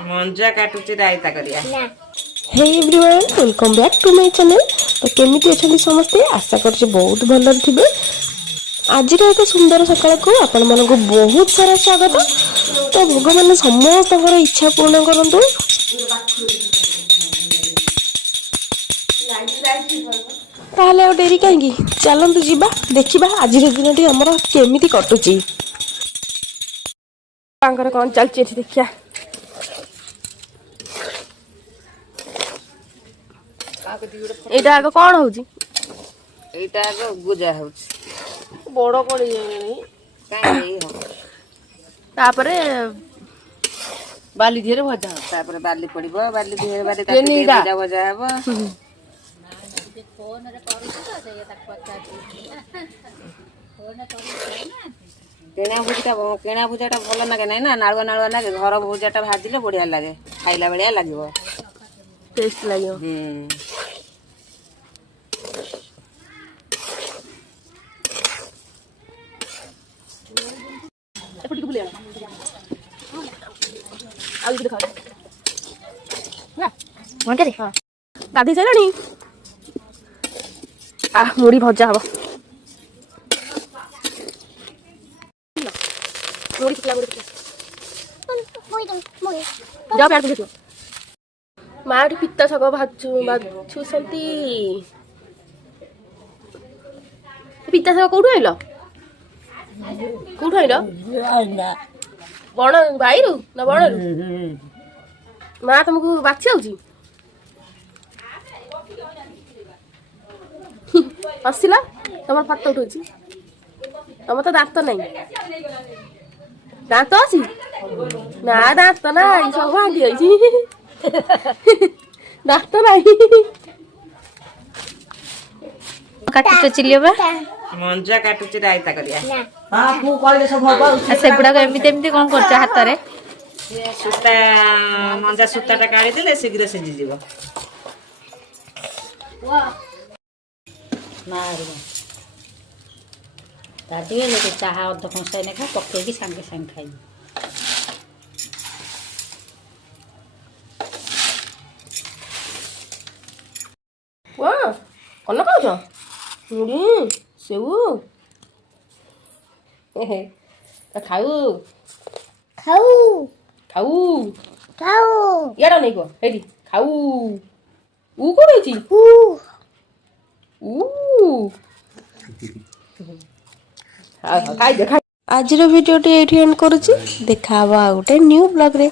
मंजा काटुची रायता करिया। Hey everyone welcome back to my channel. तो केमिति अछंती समस्ते आशा करछि बहुत भल थिबे। आज एक सुंदर सकाळ को आपण मन को बहुत सारा स्वागत। तो भगवान समस्त इच्छा पूर्ण करंतु। ताहले आ डेरी काहेकि चलंतु जिबा देखिबा आज दिन टी हमर केमिति कटुची। तांकर कोन चलछि देखिया। एटा आगो कोन होउची? एटा आगो गुजा होउची। बड़ पड़ी जानी काई हो। तापरे बाली धीरे भजा तापरे बाली पड़िबो बाली धीरे बाली काटी भजा भजा हबो। फोन रे करू तो ये तक पता फोन करू केना भुजाटा भल लागे नै ना नाळुआ नाळुआ लागे घर भुजाटा भाजिले बढ़िया लागे खाइला बढ़िया लागिवो टेस्ट लागियो। एपटी बुलिया आलू दिखा ना मन करे। हां गाधी चलणी आ मुड़ी भजा हबो मुड़ी किला मुड़ी जा प्यार देखो माटी पित्ता सग भाजू संती पित्ता सग कोठु आइलो कोठु आइलो बण बाईरु ना बणरु माँ तुमको बाछी आउची हसिला तुम फटो उठू तुम तो दांत नहीं दांत अच्छी ना दांत ना सब भांगी दांत नहीं काटुच चिलिबा मंजा काटुची रायता करिया। हां मु कहले सब हबा से गुडा एमिते एमिते कोन करछ हाथ रे सूता मंजा सूताटा काढी देले शीघ्र सिझी जीव। मारू ताटिए ले चाहा अध खंसा ने खा पके की संगे संग खाई वाह कौन खाओ मुड़ी सेऊ खाऊ खाऊ खाऊ खाऊ यार नहीं को हेडी खाऊ ऊ को रही आज वीडियो टी एंड करूची देखा गोटे न्यू ब्लॉग रे।